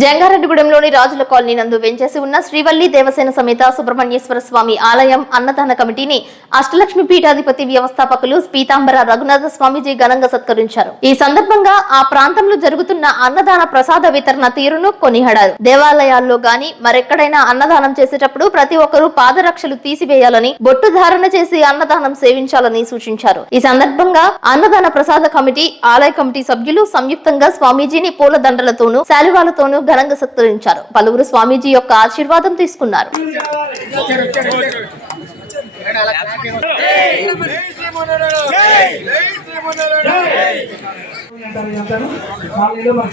జంగారెడ్డిగూడెంలోని రాజుల కాలనీ నందు వెంచేసి ఉన్న శ్రీవల్లి దేవసేన సమేత సుబ్రహ్మణ్యేశ్వర స్వామి ఆలయం అన్నదాన కమిటీని అష్టలక్ష్మి పీఠాధిపతి వ్యవస్థాపకులు పీతాంబర రఘునాథ స్వామిజీ ఘనంగా సత్కరించారు. ఈ సందర్భంగా ఆ ప్రాంతంలో జరుగుతున్న అన్నదాన ప్రసాద వితరణ తీరును కొనియాడారు. దేవాలయాల్లో గాని మరెక్కడైనా అన్నదానం చేసేటప్పుడు ప్రతి ఒక్కరూ పాదరక్షలు తీసివేయాలని, బొట్టు ధారణ చేసి అన్నదానం సేవించాలని సూచించారు. ఈ సందర్భంగా అన్నదాన ప్రసాద కమిటీ, ఆలయ కమిటీ సభ్యులు సంయుక్తంగా స్వామీజీని పూలదండలతోనూ శాలువాలతోనూ ఘనంగా సత్కరించారు. పలువురు స్వామీజీ యొక్క ఆశీర్వాదం తీసుకున్నారు.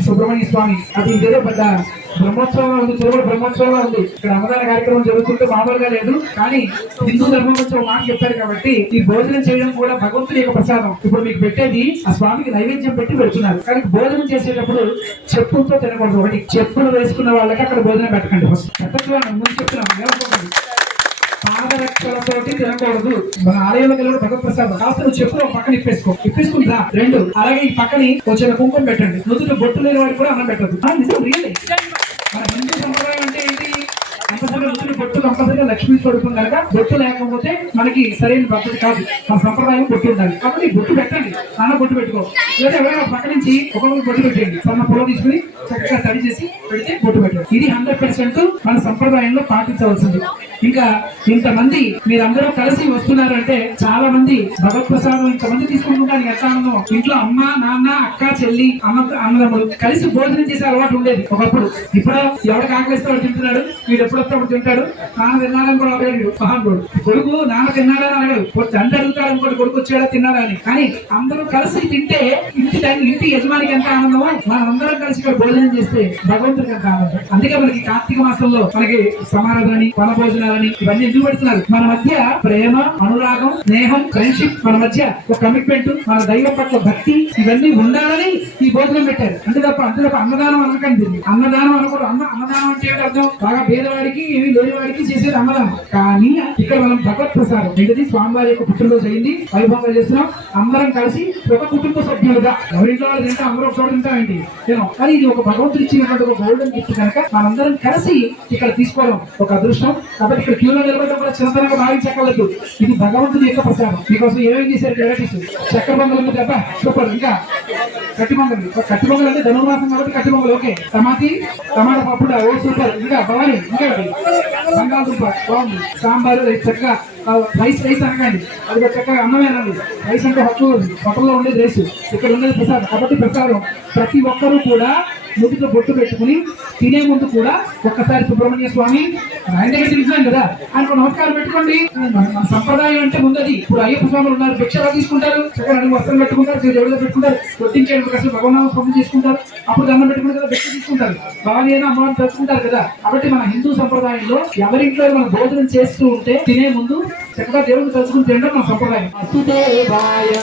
సుబ్రహ్మణ్య స్వామి అది ఇదేదో పెద్ద బ్రహ్మోత్సవం ఉంది, తిరుమల బ్రహ్మోత్సవం ఉంది. ఇక్కడ అన్నదాన కార్యక్రమం జరుగుతుంటే మామూలుగా లేదు. కానీ హిందూ ధర్మం వచ్చి ఒక మాట చెప్పారు కాబట్టి ఈ భోజనం చేయడం కూడా భగవంతుడి యొక్క ప్రసాదం. ఇప్పుడు మీకు పెట్టేది ఆ స్వామికి నైవేద్యం పెట్టి పెడుతున్నారు. కానీ భోజనం చేసేటప్పుడు చెప్పులతో తినకూడదు. ఒకటి చెప్పులు వేసుకున్న వాళ్ళకి అక్కడ భోజనం పెట్టకండి. ఫస్ట్ పెట్టచ్చు ముందు చెప్తున్నాను. పాదరక్షలతోటి తినకూడదు. మన ఆలయంలో కలిగిన భగవత్ ప్రసాదం కాస్త నువ్వు చెప్పులు పక్కన ఇప్పేసుకుంటా. రెండు అలాగే ఈ పక్కని కొంచెం కుంకుమ పెట్టండి. నుదుట బొట్టు లేని వాడికి కూడా అన్నం పెట్టదు. నిజం రియలే. మన హిందూ సంప్రదాయం అంటే ఏంటి? కంపల్సరిగా నుదుటి బొట్టు కంపల్సరిగా లక్ష్మీ స్వరూపం కనుక బొట్టు లేకపోతే మనకి సరైన పద్ధతి కాదు. మన సంప్రదాయం బొట్టు ఉండాలి. కాబట్టి బొట్టు పెట్టండి. నాన్న బొట్టు పెట్టుకో. లేదా ఎవరైనా పక్క నుంచి ఒక్కొక్కరు బొట్టు పెట్టండి. సన్న పొలం తీసుకుని చక్కగా తడి చేసి పెడితే బొట్టు పెట్టండి. ఇది 100% మన సంప్రదాయంలో పాటించవలసింది. ఇంకా ఇంతమంది మీరందరూ కలిసి వస్తున్నారంటే చాలా మంది భగవత్ ప్రసాదం ఇంతమంది తీసుకుంటుంటారు. ఎట్లానో ఇంట్లో అమ్మ, నాన్న, అక్క, చెల్లి, అన్నదమ్ములు కలిసి భోజనం చేసే అలవాటు ఉండేది ఒకప్పుడు. ఇప్పుడు ఎవరికి ఆకలిస్తే వాడు తింటున్నాడు. వీడు ఎప్పుడొప్పుడు తింటాడు. నాన్న తిన్నాడని కూడా అడిగాడు మహానుడు. కొడుకు నాన్న తిన్నాడని అడగడు. తండ్రి అడుగుతాడు అనుకోండి కొడుకు వచ్చాడా తిన్నాడా అని. కానీ అందరూ కలిసి తింటే ఇంటి యజమానికి ఎంత ఆనందమో మనం అందరం కలిసి ఇక్కడ భోజనం చేస్తే భగవంతుడికి ఎంత ఆనందం. అందుకే మనకి కార్తీక మాసంలో మనకి సమారాధనని, వన భోజనాలని ఇవన్నీ ఎందుకు పెడుతున్నారు? మన మధ్య ప్రేమ, అనురాగం, స్నేహం, ఫ్రెండ్షిప్, మన మధ్య ఒక కమిట్మెంట్, మన దైవం పట్ల భక్తి ఇవన్నీ ఉండాలని ఈ భోజనం పెట్టారు. అంతే తప్ప అన్నదానం అనకండి. అన్నదానం అనకూడదు. అన్నదానం అంటే అర్థం బాగా పేదవాడికి ఏమి లేని వాడికి చేసేది అన్నదానం. కానీ ఇక్కడ మనం భగవత్ ప్రసాదం ఏంటది? స్వామివారి యొక్క పుట్టినరోజు అయింది, వైభవంగా చేస్తున్నాం. అందరం కలిసి ఒక కుటుంబ సభ్యులుగా ఎవరింట్లో వాళ్ళు తింటాం, అందరూ ఒక చోట తింటామండి. కానీ ఇది ఒక భగవంతుడు ఇచ్చినటువంటి ఒక గోల్డెన్ గిఫ్ట్ కనుక మనందరం కలిసి ఇక్కడ తీసుకోవడం ఒక అదృష్టం. కాబట్టి ఇక్కడ క్యూలో నిలబడడం కూడా చిన్నతనంగా భావించగలదు. ఇది భగవంతుడి యొక్క ప్రసాదం. మీకోసం ఏమేమి చేశారు వెరైటీస్? చక్కెర పొంగలు దెబ్బ సూపర్. ఇంకా కట్టి పొంగలు అంటే ధనుర్మాసం కాబట్టి కట్టి పొంగలు ఓకే. టమాటా పప్పుడ ఓ సూపర్. ఇంకా భవాని ఇంకా బంగాళదుంప బాగుంది. సాంబారు చక్కగా రైస్ అనకండి, అది చక్కగా అన్నమేనండి. రైస్ అంటే హోటల్లో ఉండేది రైస్, ఇక్కడ ఉండేది ప్రసాదం. కాబట్టి ప్రసాదం ప్రతి ఒక్కరూ కూడా నుదుట బొట్టు పెట్టుకుని తినే ముందు కూడా ఒక్కసారి సుబ్రహ్మణ్య స్వామి ఆయన దగ్గర తింటున్నాం కదా ఆయనకు నమస్కారం పెట్టుకోండి. మన సంప్రదాయం అంటే ముందది. ఇప్పుడు అయ్యప్ప స్వాములు ఉన్నారు, భిక్ష ఎలా తీసుకుంటారు? చక్కగా వస్త్రం పెట్టుకుంటారు, దేవుడిలో పెట్టుకుంటారు, కొట్టించేందుకు అసలు భగవన్నామ స్వామి తీసుకుంటారు. అప్పుడు దండం పెట్టుకుని కదా భిక్ష తీసుకుంటారు. భవాని అయినా అమ్మవారిని తలుచుకుంటారు కదా. కాబట్టి మన హిందూ సంప్రదాయంలో ఎవరింట్లో మనం భోజనం చేస్తూ ఉంటే తినే ముందు చక్కగా దేవుడిని తలుచుకుని తినడం మన సంప్రదాయం. వాసుదేవాయ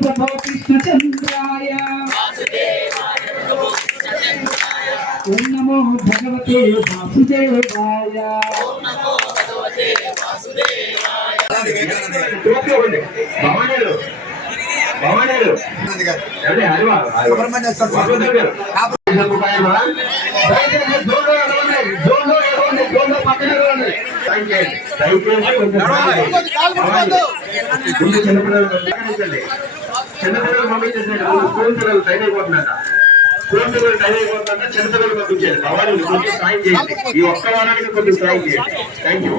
ప్రభో కృష్ణచంద్రాయ ఓం నమో భగవతే వాసుదేవాయ. చిన్నపిల్లలు పంపించేసాడు. స్కూల్ పిల్లలు టైం అయిపోతుందంట. చిన్నపిల్లలు పంపించారు. భవానీ కొంచెం సాయం చేయండి. ఈ ఒక్క వారానికి కొంచెం సాయం చేయండి. Thank you.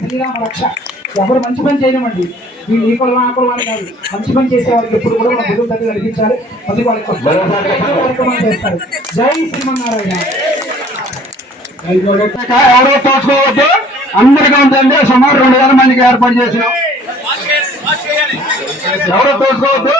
శ్రీరామ రక్ష. ఎవరు మంచి పని చేయలేమండి. వీళ్ళు ఈ కులం ఆ కులం అని కాదు. మంచి పని చేసే వాళ్ళకి ఎప్పుడు కూడా మన భుజం దగ్గర నడిపించాలి. మళ్ళీ వాళ్ళకి కార్యక్రమాలు చేస్తారు. జై శ్రీమన్నారాయణ. ఎవరో తోసుకోవద్దు, అందరికీ ఉందండి. సుమారు 2000 మందికి ఏర్పాటు చేసినాం. ఎవరో తోసుకోవద్దు.